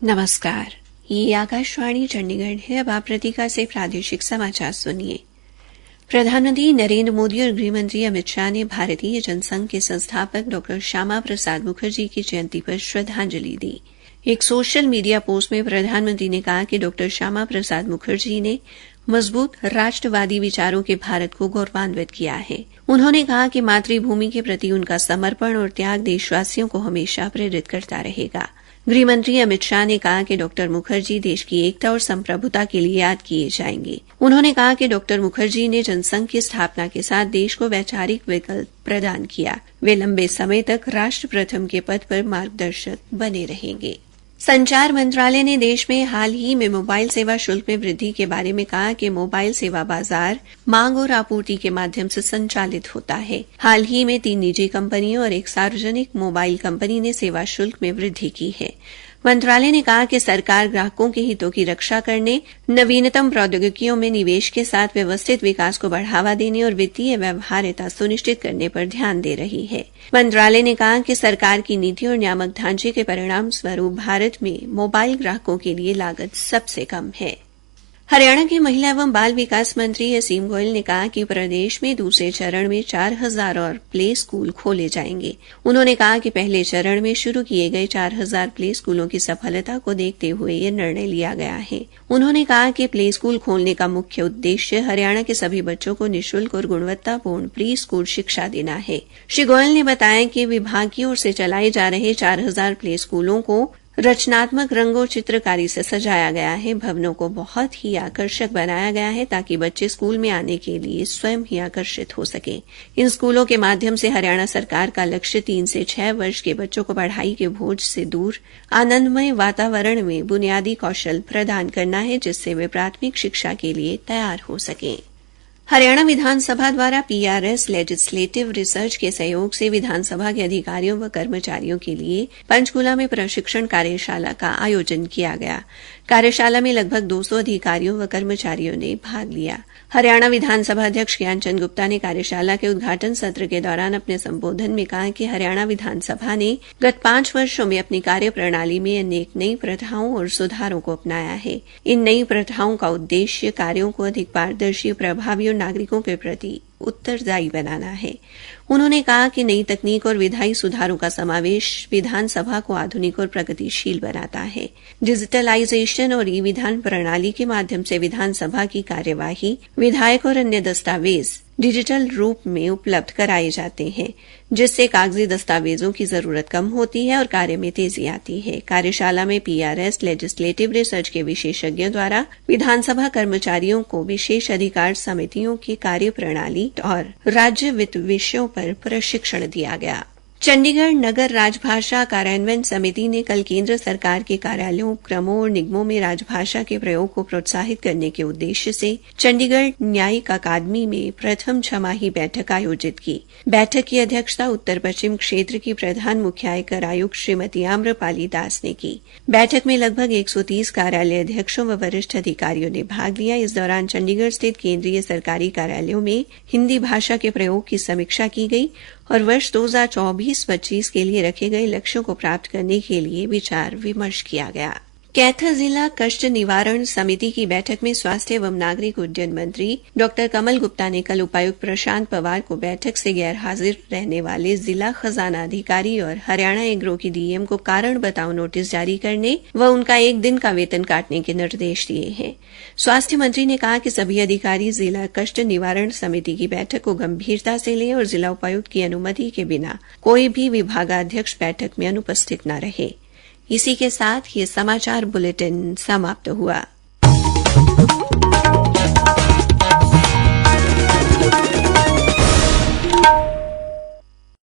नमस्कार, ये आकाशवाणी चंडीगढ़ है। अब आप प्रतीका से प्रादेशिक समाचार सुनिए। प्रधानमंत्री नरेंद्र मोदी और गृह मंत्री अमित शाह ने भारतीय जनसंघ के संस्थापक डॉ श्यामा प्रसाद मुखर्जी की जयंती पर श्रद्धांजलि दी। एक सोशल मीडिया पोस्ट में प्रधानमंत्री ने कहा कि डॉ श्यामा प्रसाद मुखर्जी ने मजबूत राष्ट्रवादी विचारों के भारत को गौरवान्वित किया है। उन्होंने कहा कि मातृभूमि के प्रति उनका समर्पण और त्याग देशवासियों को हमेशा प्रेरित करता रहेगा। गृह मंत्री अमित शाह ने कहा कि डॉ मुखर्जी देश की एकता और संप्रभुता के लिए याद किए जाएंगे। उन्होंने कहा कि डॉ मुखर्जी ने जनसंघ की स्थापना के साथ देश को वैचारिक विकल्प प्रदान किया। वे लंबे समय तक राष्ट्र प्रथम के पद पर मार्गदर्शक बने रहेंगे। संचार मंत्रालय ने देश में हाल ही में मोबाइल सेवा शुल्क में वृद्धि के बारे में कहा कि मोबाइल सेवा बाजार मांग और आपूर्ति के माध्यम से संचालित होता है। हाल ही में 3 निजी कंपनियों और एक सार्वजनिक मोबाइल कंपनी ने सेवा शुल्क में वृद्धि की है। मंत्रालय ने कहा कि सरकार ग्राहकों के हितों की रक्षा करने, नवीनतम प्रौद्योगिकियों में निवेश के साथ व्यवस्थित विकास को बढ़ावा देने और वित्तीय व्यवहार्यता सुनिश्चित करने पर ध्यान दे रही है। मंत्रालय ने कहा कि सरकार की नीतियों और नियामक ढांचे के परिणाम स्वरूप भारत में मोबाइल ग्राहकों के लिए लागत सबसे कम है। हरियाणा के महिला एवं बाल विकास मंत्री असीम गोयल ने कहा कि प्रदेश में दूसरे चरण में 4000 और प्ले स्कूल खोले जाएंगे। उन्होंने कहा कि पहले चरण में शुरू किए गए 4000 प्ले स्कूलों की सफलता को देखते हुए यह निर्णय लिया गया है। उन्होंने कहा कि प्ले स्कूल खोलने का मुख्य उद्देश्य हरियाणा के सभी बच्चों को निःशुल्क और गुणवत्तापूर्ण प्री स्कूल शिक्षा देना है। श्री गोयल ने बताया कि विभाग की ओर से चलाए जा रहे 4000 प्ले स्कूलों को रचनात्मक रंगों चित्रकारी से सजाया गया है। भवनों को बहुत ही आकर्षक बनाया गया है ताकि बच्चे स्कूल में आने के लिए स्वयं ही आकर्षित हो सकें। इन स्कूलों के माध्यम से हरियाणा सरकार का लक्ष्य 3 से 6 वर्ष के बच्चों को पढ़ाई के बोझ से दूर आनंदमय वातावरण में बुनियादी कौशल प्रदान करना है, जिससे वे प्राथमिक शिक्षा के लिए तैयार हो सकें। हरियाणा विधानसभा द्वारा पीआरएस लेजिस्लेटिव रिसर्च के सहयोग से विधानसभा के अधिकारियों व कर्मचारियों के लिए पंचकूला में प्रशिक्षण कार्यशाला का आयोजन किया गया। कार्यशाला में लगभग 200 अधिकारियों व कर्मचारियों ने भाग लिया। हरियाणा विधानसभा अध्यक्ष ज्ञानचंद गुप्ता ने कार्यशाला के उद्घाटन सत्र के दौरान अपने संबोधन में कहा कि हरियाणा विधानसभा ने गत 5 वर्षों में अपनी कार्यप्रणाली में अनेक नई प्रथाओं और सुधारों को अपनाया है। इन नई प्रथाओं का उद्देश्य कार्यों को अधिक पारदर्शी, प्रभावी और नागरिकों के प्रति उत्तरदायी बनाना है। उन्होंने कहा कि नई तकनीक और विधायी सुधारों का समावेश विधानसभा को आधुनिक और प्रगतिशील बनाता है। डिजिटलाइजेशन और ई विधान प्रणाली के माध्यम से विधानसभा की कार्यवाही, विधायक और अन्य दस्तावेज डिजिटल रूप में उपलब्ध कराए जाते हैं, जिससे कागजी दस्तावेजों की जरूरत कम होती है और कार्य में तेजी आती है। कार्यशाला में पीआरएस लेजिस्लेटिव रिसर्च के विशेषज्ञों द्वारा विधानसभा कर्मचारियों को विशेष अधिकार समितियों की कार्यप्रणाली और राज्य वित्त विषयों पर प्रशिक्षण दिया गया। चंडीगढ़ नगर राजभाषा कार्यान्वयन समिति ने कल केंद्र सरकार के कार्यालयों, उपक्रमों और निगमों में राजभाषा के प्रयोग को प्रोत्साहित करने के उद्देश्य से चंडीगढ़ न्यायिक अकादमी में प्रथम छमाही बैठक आयोजित की। बैठक की अध्यक्षता उत्तर पश्चिम क्षेत्र की प्रधान मुख्य आयकर आयुक्त श्रीमती आम्रपाली दास ने की। बैठक में लगभग 130 कार्यालय अध्यक्षों व वरिष्ठ अधिकारियों ने भाग लिया। इस दौरान चंडीगढ़ स्थित केंद्रीय सरकारी कार्यालयों में हिंदी भाषा के प्रयोग की समीक्षा की गई और वर्ष 2024-25 के लिए रखे गए लक्ष्यों को प्राप्त करने के लिए विचार विमर्श किया गया। कैथर जिला कष्ट निवारण समिति की बैठक में स्वास्थ्य एवं नागरिक उड्डयन मंत्री डॉ कमल गुप्ता ने कल उपायुक्त प्रशांत पवार को बैठक से गैर हाजिर रहने वाले जिला खजाना अधिकारी और हरियाणा एग्रो की डीएम को कारण बताओ नोटिस जारी करने व उनका 1 दिन का वेतन काटने के निर्देश दिए हैं। स्वास्थ्य मंत्री ने कहा कि सभी अधिकारी जिला कष्ट निवारण समिति की बैठक को गंभीरता से लें और जिला उपायुक्त की अनुमति के बिना कोई भी विभागाध्यक्ष बैठक में अनुपस्थित न रहे। इसी के साथ ये समाचार बुलेटिन समाप्त हुआ।